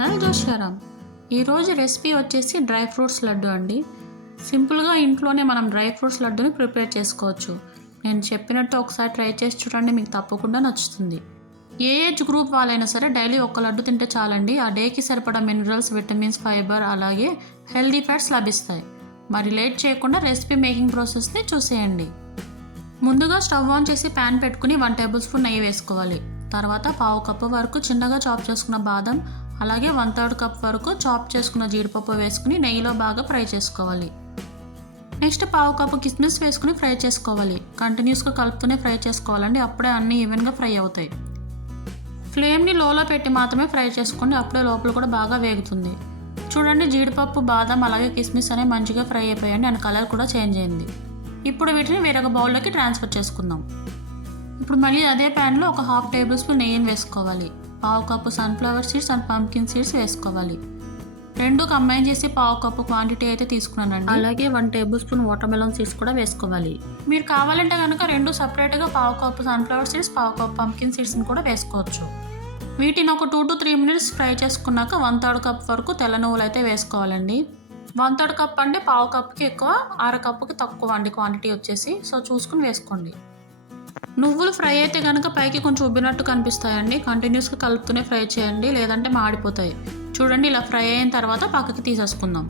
Channel జోష్యారామ్. ఈరోజు recipe వచ్చేసి dry fruits laddu అండి. సింపుల్గా ఇంట్లోనే మనం డ్రై ఫ్రూట్స్ లడ్డుని ప్రిపేర్ చేసుకోవచ్చు. నేను చెప్పినట్టు ఒకసారి ట్రై చేసి చూడండి, మీకు తప్పకుండా నచ్చుతుంది. ఏ ఏజ్ గ్రూప్ వాళ్ళైనా సరే డైలీ ఒక లడ్డు తింటే చాలండి. ఆ డేకి సరిపడా మినరల్స్, విటమిన్స్, ఫైబర్ అలాగే హెల్దీ ఫ్యాట్స్ లభిస్తాయి. మరి లేట్ చేయకుండా రెసిపీ మేకింగ్ ప్రాసెస్ని చూసేయండి. ముందుగా స్టవ్ ఆన్ చేసి ప్యాన్ పెట్టుకుని 1 టేబుల్ స్పూన్ నెయ్యి వేసుకోవాలి. తర్వాత 1/2 కప్పు వరకు చిన్నగా చాప్ చేసుకున్న బాదం అలాగే 1/3 కప్ వరకు చాప్ చేసుకున్న జీడిపప్పు వేసుకుని నెయ్యిలో బాగా ఫ్రై చేసుకోవాలి. నెక్స్ట్ 1/2 కప్పు కిస్మిస్ వేసుకుని ఫ్రై చేసుకోవాలి. కంటిన్యూస్గా కలుపుతూనే ఫ్రై చేసుకోవాలండి, అప్పుడే అన్నీ ఈవెన్గా ఫ్రై అవుతాయి. ఫ్లేమ్ని లోలో పెట్టి మాత్రమే ఫ్రై చేసుకోండి, అప్పుడే లోపల కూడా బాగా వేగుతుంది. చూడండి, జీడిపప్పు, బాదం అలాగే కిస్మిస్ అనేవి మంచిగా ఫ్రై అయిపోయాయండి, అండ్ కలర్ కూడా చేంజ్ అయింది. ఇప్పుడు వీటిని వేరొక బౌల్లోకి ట్రాన్స్ఫర్ చేసుకుందాం. ఇప్పుడు మళ్ళీ అదే ప్యాన్లో ఒక 1/2 టేబుల్ స్పూన్ నెయ్యిని వేసుకోవాలి. 1/2 cup sunflower seeds and pumpkin seeds వేసుకోవాలి. రెండు కంబైన్ చేసి 1/2 కప్పు క్వాంటిటీ అయితే తీసుకున్నానండి. అలాగే 1 tablespoon watermelon seeds కూడా వేసుకోవాలి. మీరు కావాలంటే కనుక రెండు సపరేట్గా 1/2 cup sunflower seeds, 1/2 cup pumpkin సీడ్స్ని కూడా వేసుకోవచ్చు. వీటిని ఒక 2 to 3 మినిట్స్ ఫ్రై చేసుకున్నాక 1/3 కప్ వరకు తెల్ల నువ్వులు అయితే వేసుకోవాలండి. 1/3 కప్ అంటే 1/2 కప్కి ఎక్కువ, 1/2 కప్పుకి తక్కువ అండి క్వాంటిటీ వచ్చేసి. సో చూసుకుని వేసుకోండి. నువ్వులు ఫ్రై అయితే కనుక పైకి కొంచెం ఉబ్బినట్టు కనిపిస్తాయండి. కంటిన్యూస్గా కలుపుతూనే ఫ్రై చేయండి, లేదంటే మాడిపోతాయి. చూడండి, ఇలా ఫ్రై అయిన తర్వాత పక్కకి తీసేసుకుందాం.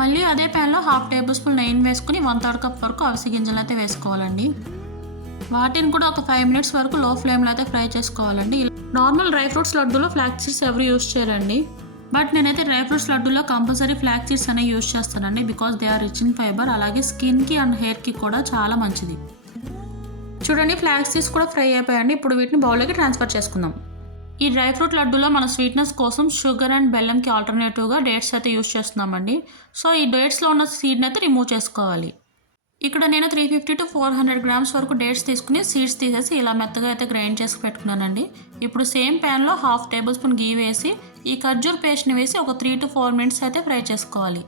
మళ్ళీ అదే ప్యాన్లో 1/2 టేబుల్ స్పూన్ నెయ్యిని వేసుకుని 1/3 కప్ వరకు అవిసె గింజలు అయితే వేసుకోవాలండి. వాటిని కూడా ఒక 5 మినిట్స్ వరకు లో ఫ్లేమ్లో అయితే ఫ్రై చేసుకోవాలండి. నార్మల్ డ్రై ఫ్రూట్స్ లడ్డూలో ఫ్లాక్స్ సీడ్స్ ఎవరు యూస్ చేయరండి, బట్ నేనైతే డ్రై ఫ్రూట్స్ లడ్డూలో కంపల్సరీ ఫ్లాక్స్ సీడ్స్ అనేవి యూస్ చేస్తానండి. Because they are rich in fibre, అలాగే స్కిన్కి అండ్ హెయిర్కి కూడా చాలా మంచిది. చూడండి, ఫ్లాక్స్ సీడ్స్ కూడా ఫ్రై అయిపోయాయండి. ఇప్పుడు వీటిని బౌల్లోకి ట్రాన్స్ఫర్ చేసుకుందాం. ఈ డ్రై ఫ్రూట్ లడ్డూలో మన స్వీట్నెస్ కోసం షుగర్ అండ్ బెల్లంకి ఆల్టర్నేటివ్గా డేట్స్ అయితే యూస్ చేస్తున్నామండి. సో ఈ డేట్స్లో ఉన్న సీడ్ని అయితే రిమూవ్ చేసుకోవాలి. ఇక్కడ నేను 350 to 400 గ్రామ్స్ వరకు డేట్స్ తీసుకుని సీడ్స్ తీసేసి ఇలా మెత్తగా అయితే గ్రైండ్ చేసి పెట్టుకున్నానండి. ఇప్పుడు సేమ్ ప్యాన్లో 1/2 టేబుల్ స్పూన్ గీ వేసి ఈ ఖర్జూర్ పేస్ట్ని వేసి ఒక 3 to 4 మినిట్స్ అయితే ఫ్రై చేసుకోవాలి.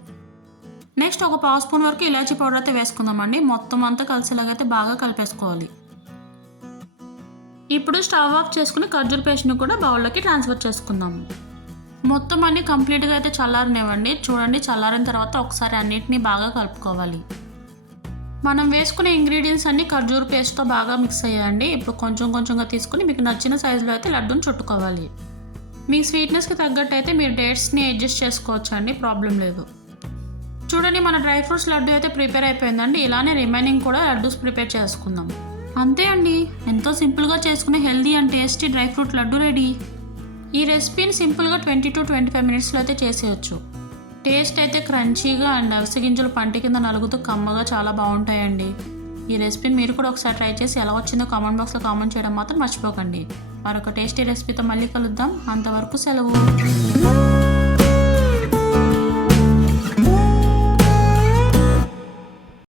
నెక్స్ట్ ఒక 1/2 స్పూన్ వరకు ఇలాచీ పౌడర్ అయితే వేసుకుందామండి. మొత్తం అంతా కలిసేలాగైతే బాగా కలిపేసుకోవాలి. ఇప్పుడు స్టవ్ ఆఫ్ చేసుకుని ఖర్జూర్ పేస్ట్ని కూడా బౌల్లోకి ట్రాన్స్ఫర్ చేసుకుందాము. మొత్తం అన్నీ కంప్లీట్గా అయితే చల్లారనివ్వండి. చూడండి, చల్లారిన తర్వాత ఒకసారి అన్నిటినీ బాగా కలుపుకోవాలి. మనం వేసుకునే ఇంగ్రీడియంట్స్ అన్నీ ఖర్జూర్ పేస్ట్తో బాగా మిక్స్ అయ్యాయండి. ఇప్పుడు కొంచెం కొంచెంగా తీసుకుని మీకు నచ్చిన సైజులో అయితే లడ్డూని చుట్టుకోవాలి. మీ స్వీట్నెస్కి తగ్గట్టు అయితే మీరు డేట్స్ని అడ్జస్ట్ చేసుకోవచ్చు అండి, ప్రాబ్లం లేదు. చూడండి, మన డ్రై ఫ్రూట్స్ లడ్డు అయితే ప్రిపేర్ అయిపోయిందండి. ఇలానే రిమైనింగ్ కూడా లడ్డూస్ ప్రిపేర్ చేసుకుందాం. అంతే అండి, ఎంతో సింపుల్గా చేసుకునే healthy and tasty dry fruit laddu ready. ఈ రెసిపీని సింపుల్గా 20 to 25 మినిట్స్లో అయితే చేసేయచ్చు. టేస్ట్ అయితే క్రంచీగా అండ్ అవిసె గింజలు పంటి కింద నలుగుతూ కమ్మగా చాలా బాగుంటాయండి. ఈ రెసిపీని మీరు కూడా ఒకసారి ట్రై చేసి ఎలా వచ్చిందో కామెంట్ బాక్స్లో కామెంట్ చేయడం మాత్రం మర్చిపోకండి. మరొక టేస్టీ రెసిపీతో మళ్ళీ కలుద్దాం. అంతవరకు సెలవు.